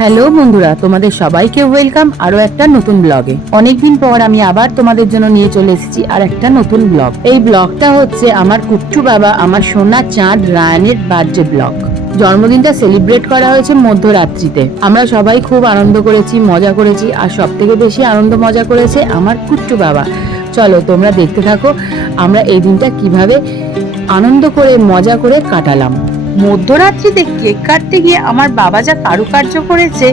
Hello বন্ধুরা, তোমাদের সবাইকে ওয়েলকাম আরও একটা নতুন ব্লগে অনেকদিন পর আমি আবার তোমাদের জন্য নিয়ে চলে এসেছি আর একটা নতুন ব্লগ এই ব্লগটা হচ্ছে আমার কুট্টু বাবা, আমার সোনা চাঁদ রায়ানের বার্থডে ব্লগ জন্মদিনটা সেলিব্রেট করা হয়েছে মধ্যরাত্রিতে। আমরা সবাই খুব আনন্দ করেছি, মজা করেছি আর সব থেকে বেশি আনন্দ মজা করেছে আমার কুট্টু বাবা। চলো তোমরা দেখতে থাকো, আমরা এই দিনটা কীভাবে আনন্দ করে, মজা করে কাটালাম। মধ্যরাত্রিতে কেক কাটতে গিয়ে আমার বাবা যা কারুকার্য করেছে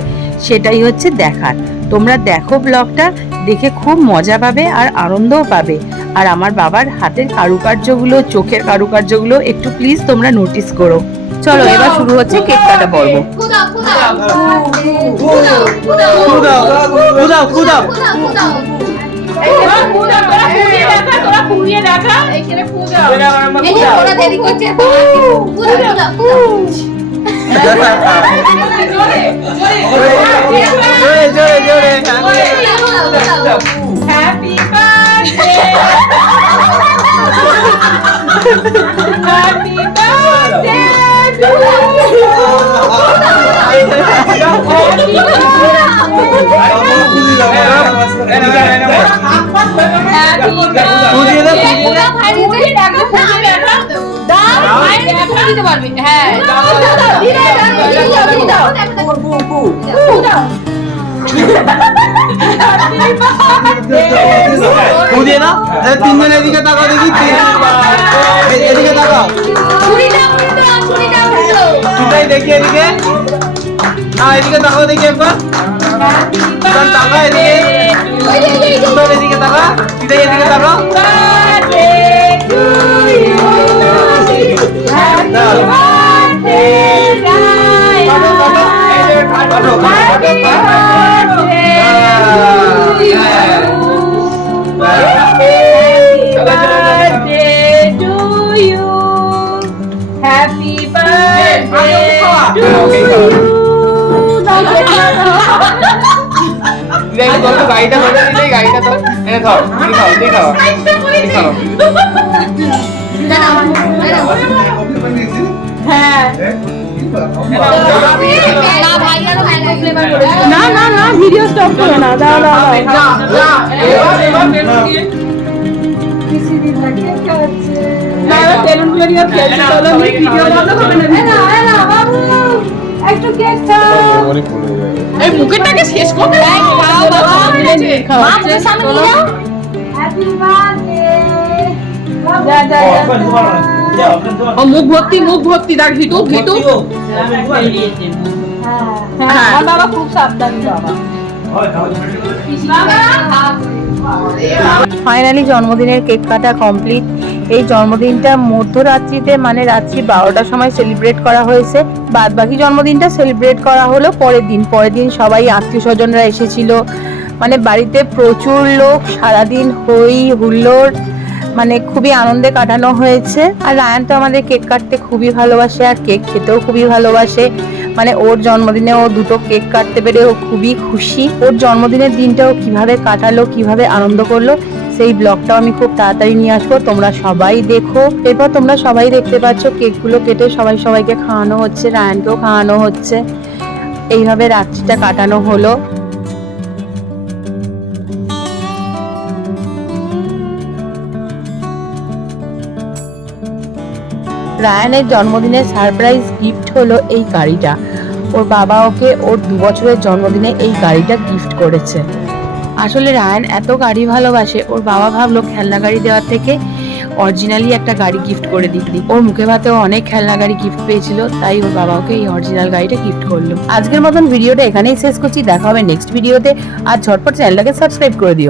সেটাই হচ্ছে দেখার তোমরা দেখো ব্লগটা দেখে খুব মজা পাবে আর আনন্দও পাবে আর আমার বাবার হাতের কারুকার্যগুলো চোখের কারুকার্যগুলো একটু প্লিজ তোমরা নোটিস করো চলো এবার শুরু হচ্ছে কেক কাটা পর্ব ফুদাও ফুদাও ফুদাও ফুদাও ফুদাও এখানে এই ওরা দেরি করছে ফুদাও ফুদাও জোরে জোরে জোরে। জোরে Happy birthday! ফুদিয়ে দাও এই তিনজন এদিকে তাকাও দেখি এদিকে তাকাও দুটাই দেখি এদিকে হ্যাঁ এদিকে তাকাও দেখি একবার তাকাও এদিকে এদিকে তাকা এদিকে তাকাও Happy birthday to you. এই তোর তো গাড়িটা ধরে দিলে গাড়িটা তো এনে ধর এই খাও এই খাও এই খাও দাঁড়াও, দাঁড়াও। হ্যাঁ না, ভাই আরও ম্যাঙ্গো ফ্লেভার করেছে। না না না ভিডিও স্টপ করো না দাও দাও দাও মুখেরটাকে শেষ করতে বাবা মুখ ভর্তি মুখ ভর্তি দেখ ভিতু ভিতু। হ্যাঁ। বাবা খুব সাবধানী বাবা ফাইনালি জন্মদিনের কেক কাটা কমপ্লিট এই জন্মদিনটা মধ্যরাত্রিতে মানে রাত্রি বারোটার সময় সেলিব্রেট করা হয়েছে। বাদ বাকি জন্মদিনটা সেলিব্রেট করা হলো পরের দিন। পরের দিন সবাই আত্মীয় স্বজনরা এসেছিল। মানে বাড়িতে প্রচুর লোক, সারাদিন হই হুল্লোড় মানে খুবই আনন্দে কাটানো হয়েছে। আর রায়ান তো আমাদের কেক কাটতে খুবই ভালোবাসে, আর কেক খেতেও খুবই ভালোবাসে। মানে ওর জন্মদিনে ও দুটো কেক কাটতে পেরে ও খুবই খুশি। ওর জন্মদিনের দিনটা ও কীভাবে কাটালো, কীভাবে আনন্দ করল, সেই ব্লগটাও আমি খুব তাড়াতাড়ি নিয়ে আসব। তোমরা সবাই দেখো। এরপর তোমরা সবাই দেখতে পাচ্ছ কেকগুলো কেটে সবাই সবাইকে খাওয়ানো হচ্ছে, রায়ানকেও খাওয়ানো হচ্ছে। এইভাবে রাত্রিটা কাটানো হলো। রায়ানের জন্মদিনের সারপ্রাইজ গিফট হলো এই গাড়িটা। ওর বাবা ওকে ওর দু বছরের জন্মদিনে এই গাড়িটা গিফট করেছে। আসলে রায়ান এত গাড়ি ভালোবাসে, ওর বাবা ভাবলো খেলনা গাড়ি দেওয়ার থেকে অরিজিনালি একটা গাড়ি গিফট করে দিদি ওর মুখে ভাতেও অনেক খেলনা গাড়ি গিফট পেয়েছিল, তাই ওর বাবা ওকে এই অরিজিনাল গাড়িটা গিফট করল। আজকের মতন ভিডিওটা এখানেই শেষ করছি, দেখা হবে নেক্সট ভিডিওতে। আর ঝটপট চ্যানেলটাকে সাবস্ক্রাইব করে দিও।